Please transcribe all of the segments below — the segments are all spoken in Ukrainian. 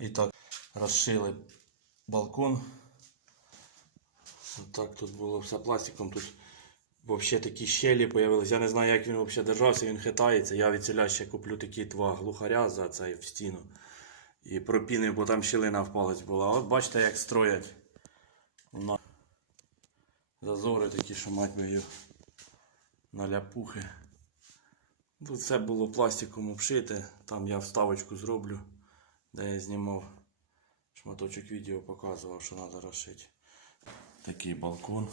І так, розшили балкон. Так тут було все пластиком. Тут взагалі такі щелі з'явилися. Я не знаю, як він взагалі держався, він хитається. Я від ціля ще куплю такі два глухаря за цей в стіну. І пропінив, бо там щілина в палець була. От бачите, як строять. На зазори такі, що мать би їх на ляпухи. Тут все було пластиком обшите. Там я вставочку зроблю, де я знімав шматочок відео, показував, що треба розшити. Такий балкон.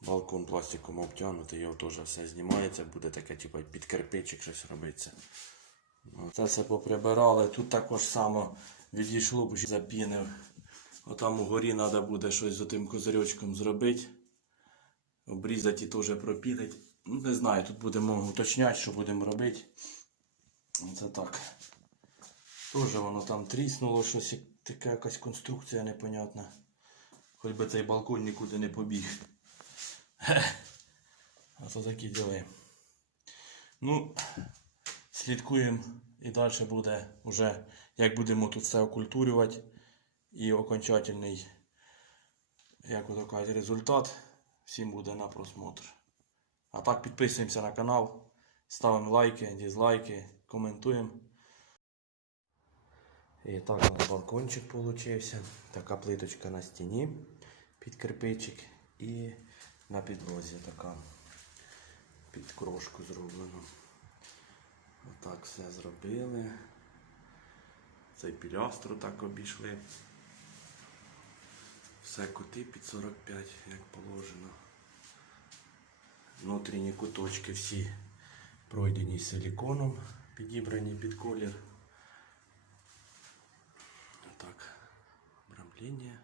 Балкон пластиком обтягнутий, його теж все знімається, буде таке, типу, під кирпичик щось робиться. Ну, Це все поприбирали. Тут також само відійшло, бо запінив. Отам угорі треба буде щось з тим козирьочком зробити. Обрізати і теж пропілити. Ну, не знаю, тут будемо уточняти, що будемо робити. Це так. Тоже воно там тріснуло, щось така якась конструкція непонятна. Хоч би цей балкон нікуди не побіг. А то такі діли. Ну, слідкуємо і далі буде вже, як будемо тут все окультурювати. І окончательний, як ото кажуть, результат всім буде на просмотр. А так підписуємося на канал, ставимо лайки, дізлайки, коментуємо. І так у нас балкончик получився. Така плиточка на стіні під кирпичик і на підлозі така під крошку зроблено. Отак все зробили. Цей пілястру так обійшли. Все кути під 45, як положено. Внутрішні куточки всі пройдені силіконом, підібрані під колір. Так, обрамлення.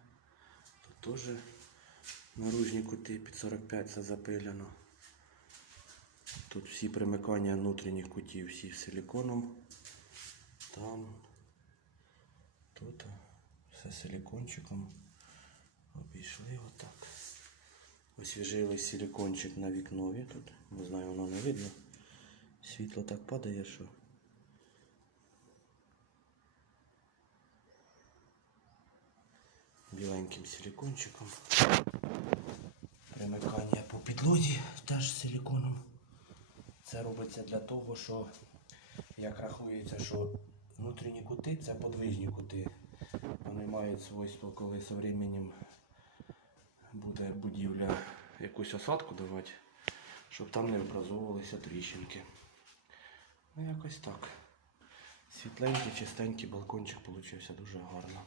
Тут теж наружні кути під 45 це запилено. Тут всі примикання внутрішніх кутів, всі з силіконом. Там, тут все силікончиком. Обійшли отак. Освіжили силікончик на вікнові тут. Не знаю, воно не видно. Світло так падає, що. Біленьким силікончиком. Примикання по підлозі теж силіконом. Це робиться для того, що як рахується, що внутрішні кути це подвижні кути. Вони мають свойство, коли з временем буде будівля якусь осадку давати, щоб там не образовувалися тріщинки. Ну якось так. Світленький, чистенький балкончик получився дуже гарно.